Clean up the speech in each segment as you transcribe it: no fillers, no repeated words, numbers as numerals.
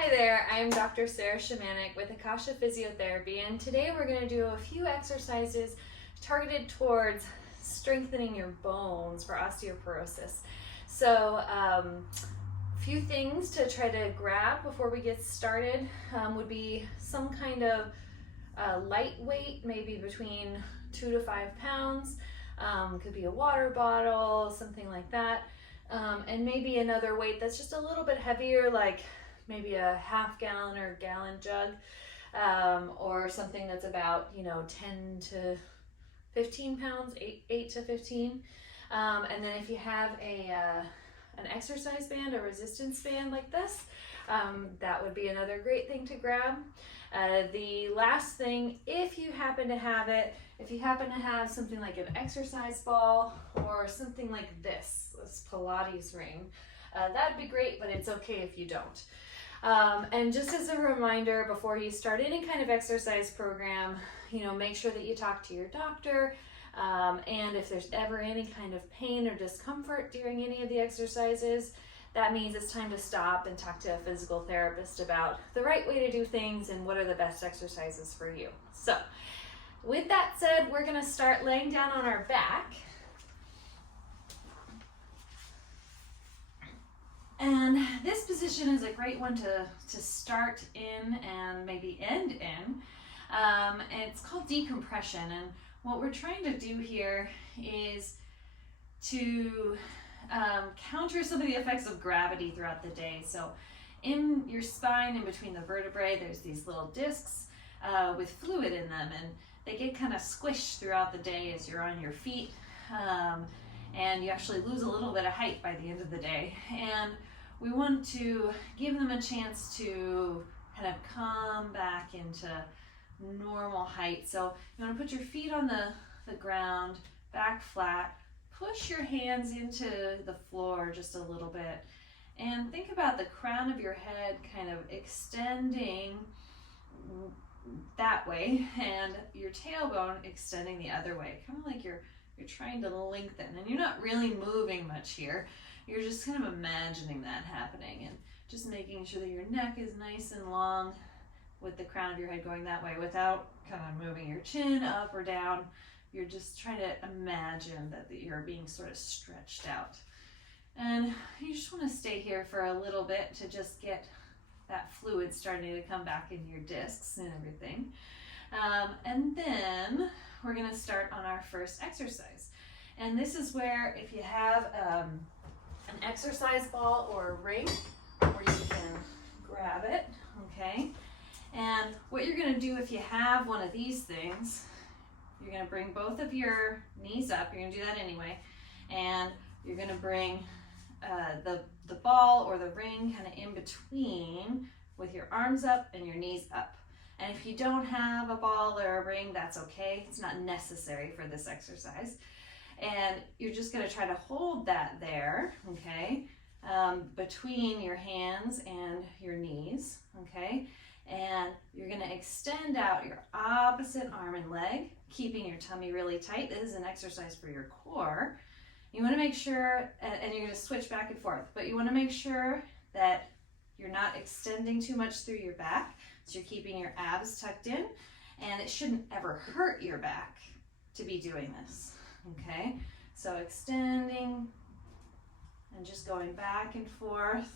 Hi there, I'm Dr. Sarah Shamanik with Akasha Physiotherapy, and today we're going to do a few exercises targeted towards strengthening your bones for osteoporosis. So, a few things to try to grab before we get started would be some kind of lightweight, maybe between 2 to 5 pounds. Could be a water bottle, something like that. And maybe another weight that's just a little bit heavier, like maybe a half-gallon or gallon jug, or something that's about 10 to 15 pounds, 8 to 15. And then if you have an exercise band, a resistance band like this, that would be another great thing to grab. The last thing, if you happen to have it, if you happen to have something like an exercise ball or something like this Pilates ring, that'd be great, but it's okay if you don't. And just as a reminder, before you start any kind of exercise program, make sure that you talk to your doctor. And if there's ever any kind of pain or discomfort during any of the exercises, that means it's time to stop and talk to a physical therapist about the right way to do things and what are the best exercises for you. So, with that said, we're going to start laying down on our back. And this position is a great one to start in and maybe end in. And it's called decompression. And what we're trying to do here is to counter some of the effects of gravity throughout the day. So in your spine, in between the vertebrae, there's these little discs with fluid in them, and they get kind of squished throughout the day as you're on your feet. And you actually lose a little bit of height by the end of the day. And we want to give them a chance to kind of come back into normal height. So you want to put your feet on the ground, back flat, push your hands into the floor just a little bit, and think about the crown of your head kind of extending that way and your tailbone extending the other way, kind of like you're trying to lengthen, and you're not really moving much here. You're just kind of imagining that happening and just making sure that your neck is nice and long with the crown of your head going that way without kind of moving your chin up or down. You're just trying to imagine that you're being sort of stretched out. And you just want to stay here for a little bit to just get that fluid starting to come back in your discs and everything. And then we're going to start on our first exercise. And this is where, if you have an exercise ball or a ring, where you can grab it, okay? And what you're going to do if you have one of these things, you're going to bring both of your knees up. You're going to do that anyway. And you're going to bring the ball or the ring kind of in between with your arms up and your knees up. And if you don't have a ball or a ring, that's okay. It's not necessary for this exercise. And you're just going to try to hold that there, okay, between your hands and your knees, okay? And you're going to extend out your opposite arm and leg, keeping your tummy really tight. This is an exercise for your core. You want to make sure, and you're going to switch back and forth, but you want to make sure that you're not extending too much through your back, so you're keeping your abs tucked in, and it shouldn't ever hurt your back to be doing this, okay? So extending and just going back and forth.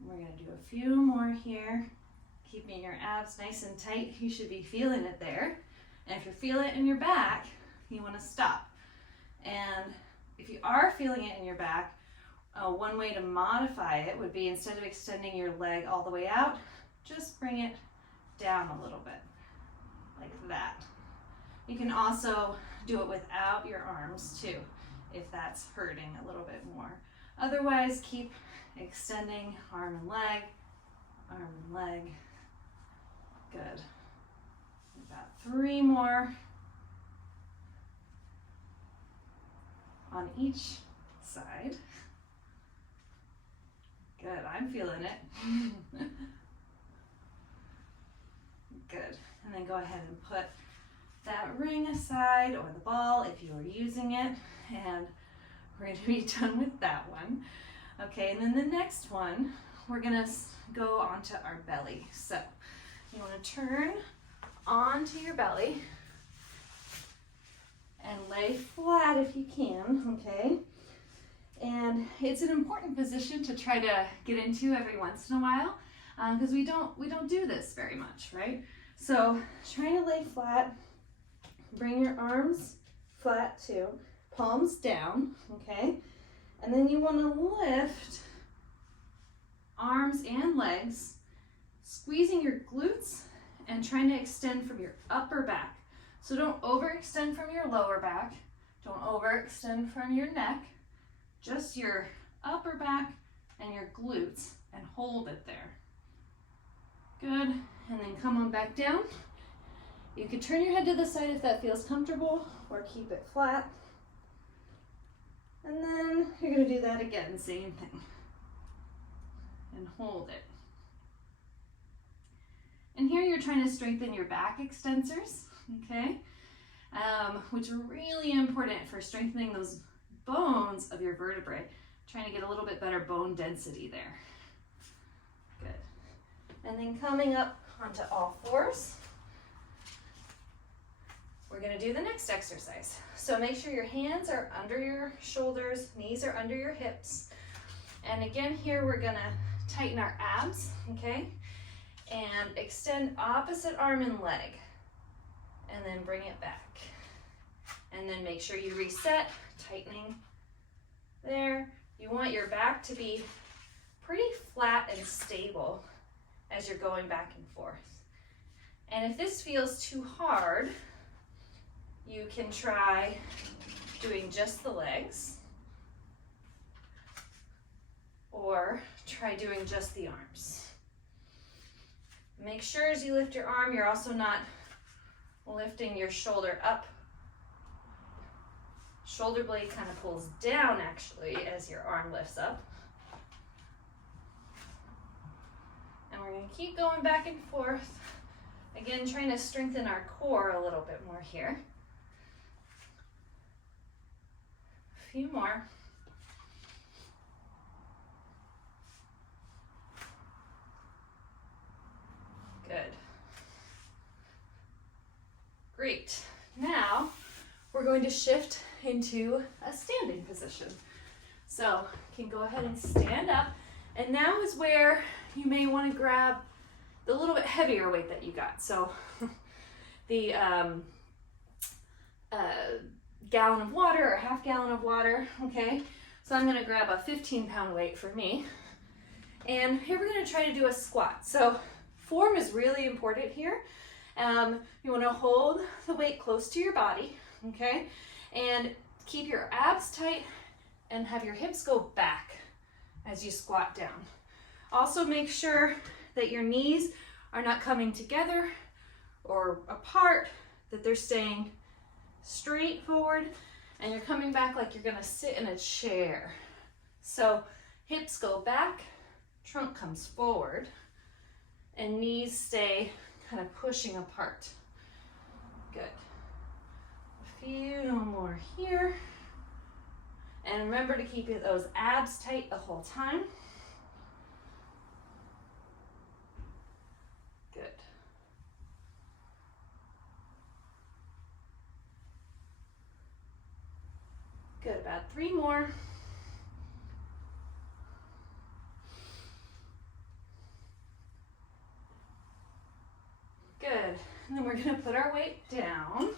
We're going to do a few more here. Keeping your abs nice and tight. You should be feeling it there. And if you feel it in your back, you want to stop. And if you are feeling it in your back, one way to modify it would be, instead of extending your leg all the way out, just bring it down a little bit, like that. You can also do it without your arms too, if that's hurting a little bit more. Otherwise, keep extending arm and leg, arm and leg. Good. About 3 more on each side. Good, I'm feeling it. Good, and then go ahead and put that ring aside, or the ball if you were using it, and we're going to be done with that one. Okay, and then the next one, we're gonna go onto our belly. So you wanna turn onto your belly and lay flat if you can, okay? And it's an important position to try to get into every once in a while because we don't do this very much, right? So trying to lay flat, bring your arms flat too, palms down, okay? And then you want to lift arms and legs, squeezing your glutes and trying to extend from your upper back. So don't overextend from your lower back, don't overextend from your neck, just your upper back and your glutes, and hold it there. Good, and then come on back down. You can turn your head to the side if that feels comfortable, or keep it flat. And then you're gonna do that again, same thing. And hold it. And here you're trying to strengthen your back extensors, okay? Which are really important for strengthening those bones of your vertebrae, trying to get a little bit better bone density there. Good. And then coming up onto all fours, we're going to do the next exercise. So make sure your hands are under your shoulders, knees are under your hips. And again, here we're going to tighten our abs, okay? And extend opposite arm and leg. And then bring it back. And then make sure you reset, tightening there. You want your back to be pretty flat and stable as you're going back and forth. And if this feels too hard, you can try doing just the legs, or try doing just the arms. Make sure as you lift your arm, you're also not lifting your shoulder up. Shoulder blade kind of pulls down actually as your arm lifts up. And we're going to keep going back and forth. Again, trying to strengthen our core a little bit more here. A few more. Good. Great. Now we're going to shift into a standing position. So you can go ahead and stand up. And now is where you may want to grab the little bit heavier weight that you got. So the gallon of water or half gallon of water, okay? So I'm gonna grab a 15-pound weight for me. And here we're gonna try to do a squat. So form is really important here. You wanna hold the weight close to your body, okay? And keep your abs tight and have your hips go back as you squat down. Also make sure that your knees are not coming together or apart, that they're staying straight forward, and you're coming back like you're gonna sit in a chair. So hips go back, trunk comes forward, and knees stay kind of pushing apart. Good. A few more here. And remember to keep those abs tight the whole time. Good. Good, about 3 more. Good, and then we're gonna put our weight down.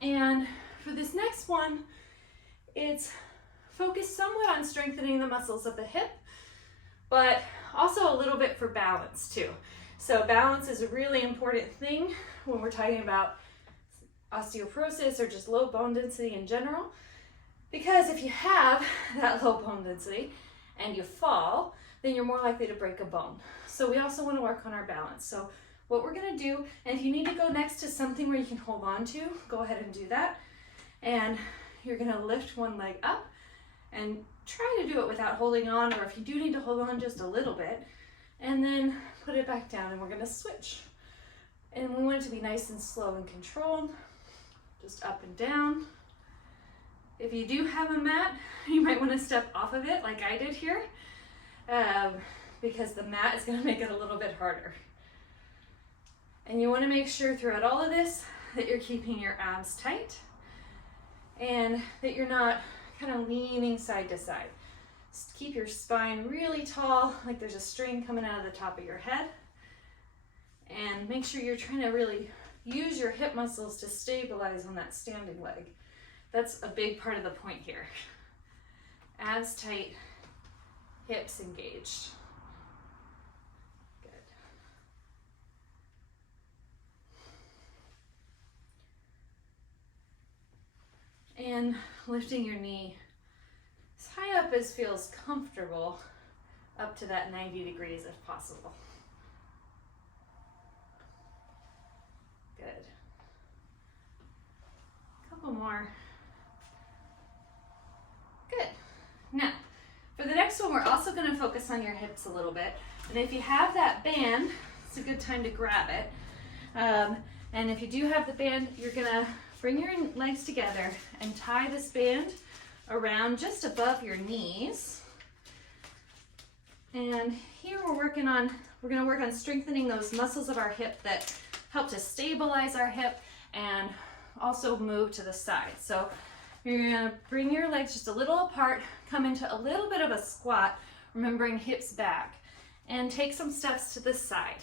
And for this next one, it's focused somewhat on strengthening the muscles of the hip, but also a little bit for balance too. So balance is a really important thing when we're talking about osteoporosis or just low bone density in general, because if you have that low bone density and you fall, then you're more likely to break a bone. So we also want to work on our balance. So what we're going to do, and if you need to go next to something where you can hold on to, go ahead and do that. And you're going to lift one leg up and try to do it without holding on, or if you do need to hold on just a little bit, and then put it back down, and we're going to switch. And we want it to be nice and slow and controlled, just up and down. If you do have a mat, you might want to step off of it like I did here. because the mat is going to make it a little bit harder. And you want to make sure throughout all of this that you're keeping your abs tight and that you're not kind of leaning side to side. Just keep your spine really tall, like there's a string coming out of the top of your head. And make sure you're trying to really use your hip muscles to stabilize on that standing leg. That's a big part of the point here. Abs tight, hips engaged. Good. And lifting your knee as high up as feels comfortable, up to that 90 degrees if possible. Good. Couple more. Good. Now, for the next one, we're also going to focus on your hips a little bit. And if you have that band, it's a good time to grab it. And if you do have the band, you're going to bring your legs together and tie this band around just above your knees. And here we're going to work on strengthening those muscles of our hip that help to stabilize our hip and also move to the side. So you're going to bring your legs just a little apart, come into a little bit of a squat, remembering hips back, and take some steps to the side.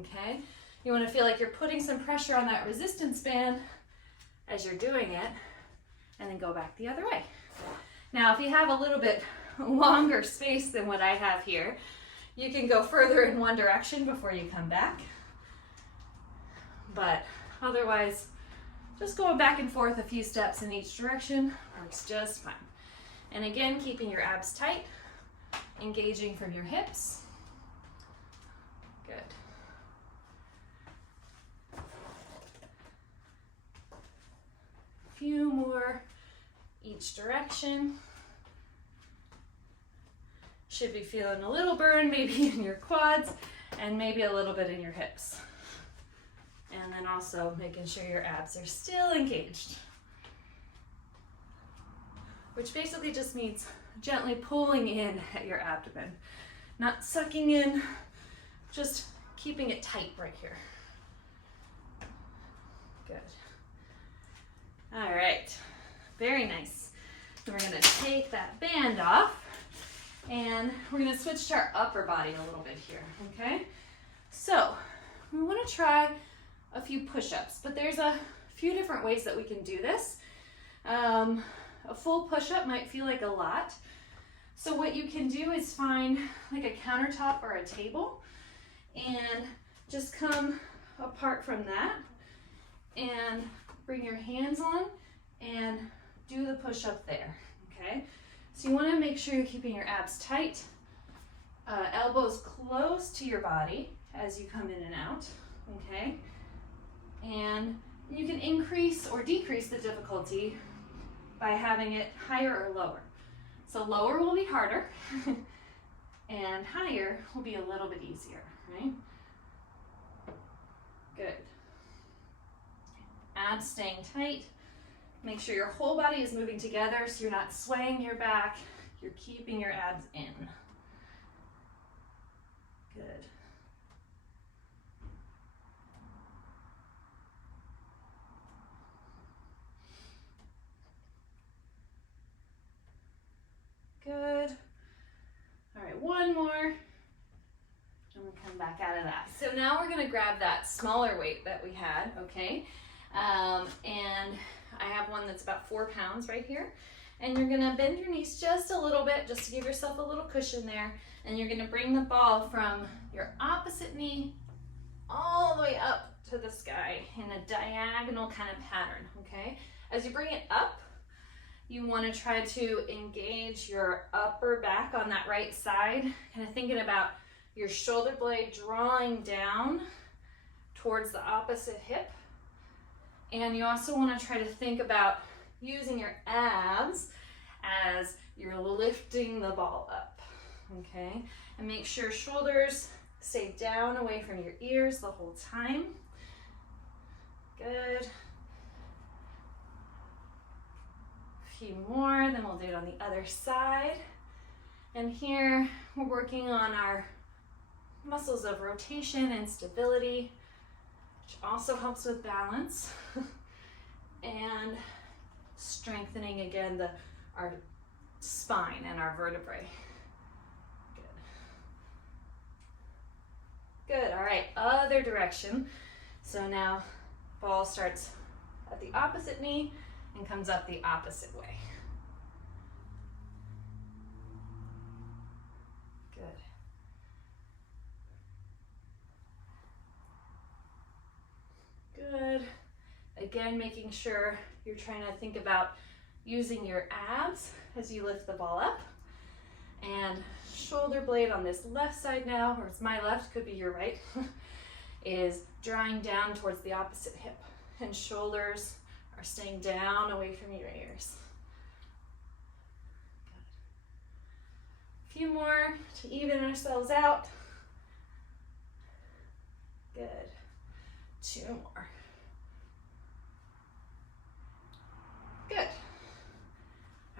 Okay? You want to feel like you're putting some pressure on that resistance band as you're doing it, and then go back the other way. Now, if you have a little bit longer space than what I have here, you can go further in one direction before you come back. But otherwise, just going back and forth a few steps in each direction works just fine. And again, keeping your abs tight, engaging from your hips. Good. A few more each direction. Should be feeling a little burn maybe in your quads and maybe a little bit in your hips. And then also making sure your abs are still engaged. Which basically just means gently pulling in at your abdomen. Not sucking in, just keeping it tight right here. Good. All right, very nice. Then we're gonna take that band off and we're gonna switch to our upper body a little bit here, okay? So we wanna try a few push-ups, but there's a few different ways that we can do this. A full push-up might feel like a lot. So what you can do is find like a countertop or a table and just come apart from that and bring your hands on and do the push-up there, okay? So you wanna make sure you're keeping your abs tight, elbows close to your body as you come in and out, okay? And you can increase or decrease the difficulty by having it higher or lower. So lower will be harder and higher will be a little bit easier, right? Good. Abs staying tight. Make sure your whole body is moving together so you're not swaying your back, you're keeping your abs in. Good. Good. All right, one more. And we'll come back out of that. So now we're gonna grab that smaller weight that we had, okay? And I have one that's about 4 pounds right here. And you're gonna bend your knees just a little bit, just to give yourself a little cushion there. And you're gonna bring the ball from your opposite knee all the way up to the sky in a diagonal kind of pattern, okay? As you bring it up, you want to try to engage your upper back on that right side, kind of thinking about your shoulder blade drawing down towards the opposite hip. And you also want to try to think about using your abs as you're lifting the ball up, okay? And make sure shoulders stay down away from your ears the whole time. Good. A few more, then we'll do it on the other side. And here we're working on our muscles of rotation and stability, which also helps with balance. And strengthening again our spine and our vertebrae. Good. Good. All right, other direction. So now ball starts at the opposite knee and comes up the opposite way. Good. Good. Again, making sure you're trying to think about using your abs as you lift the ball up. And shoulder blade on this left side now, or it's my left, could be your right, is drawing down towards the opposite hip. And shoulders are staying down away from your ears. Good. A few more to even ourselves out. Good. 2 more. Good.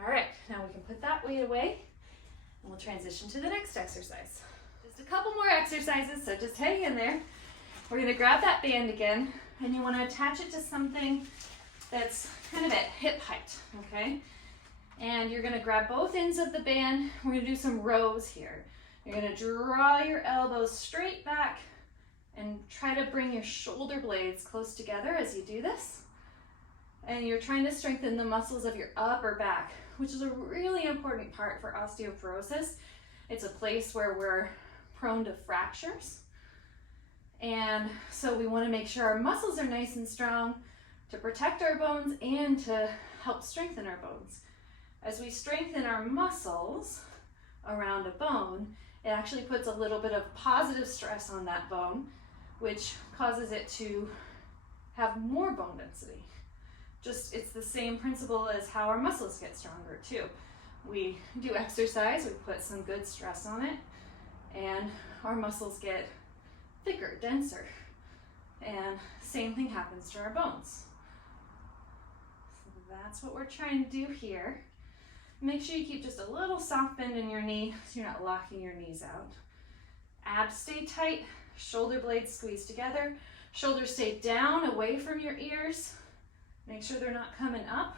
All right, now we can put that weight away and we'll transition to the next exercise. Just a couple more exercises, so just hang in there. We're gonna grab that band again and you wanna attach it to something that's kind of at hip height, okay? And you're gonna grab both ends of the band. We're gonna do some rows here. You're gonna draw your elbows straight back and try to bring your shoulder blades close together as you do this. And you're trying to strengthen the muscles of your upper back, which is a really important part for osteoporosis. It's a place where we're prone to fractures. And so we want to make sure our muscles are nice and strong to protect our bones and to help strengthen our bones. As we strengthen our muscles around a bone, it actually puts a little bit of positive stress on that bone, which causes it to have more bone density. It's the same principle as how our muscles get stronger too. We do exercise, we put some good stress on it, and our muscles get thicker, denser. And same thing happens to our bones. So that's what we're trying to do here. Make sure you keep just a little soft bend in your knee so you're not locking your knees out. Abs stay tight, shoulder blades squeeze together, shoulders stay down away from your ears. Make sure they're not coming up.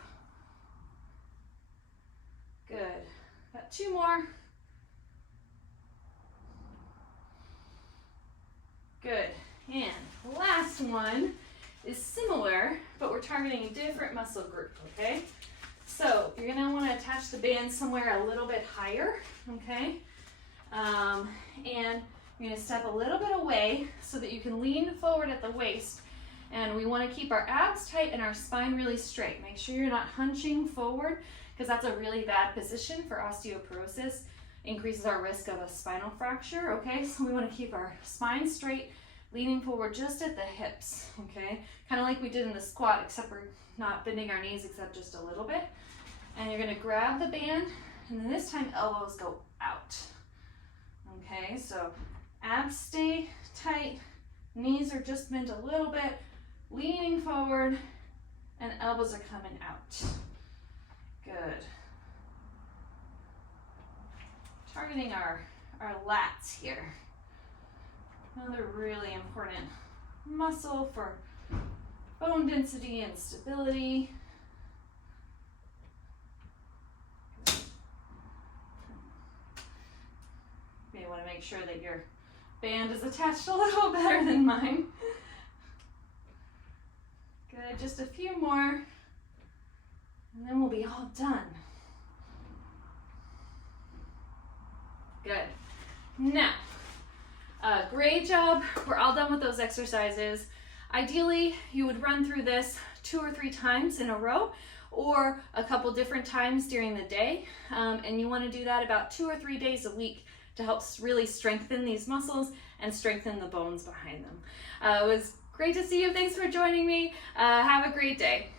Good. Got 2 more. Good. And last one is similar, but we're targeting a different muscle group, okay? So you're gonna wanna attach the band somewhere a little bit higher, okay? And you're gonna step a little bit away so that you can lean forward at the waist. And we want to keep our abs tight and our spine really straight. Make sure you're not hunching forward because that's a really bad position for osteoporosis. Increases our risk of a spinal fracture, okay? So we want to keep our spine straight, leaning forward just at the hips, okay? Kind of like we did in the squat, except we're not bending our knees except just a little bit. And you're going to grab the band, and then this time elbows go out. Okay, so abs stay tight, knees are just bent a little bit, leaning forward, and elbows are coming out. Good. Targeting our lats here. Another really important muscle for bone density and stability. You may want to make sure that your band is attached a little better than mine. Good, just a few more, and then we'll be all done. Good. Now, great job. We're all done with those exercises. Ideally, you would run through this 2 or 3 times in a row, or a couple different times during the day. And you want to do that about 2 or 3 days a week to help really strengthen these muscles and strengthen the bones behind them. It was great to see you. Thanks for joining me. Have a great day.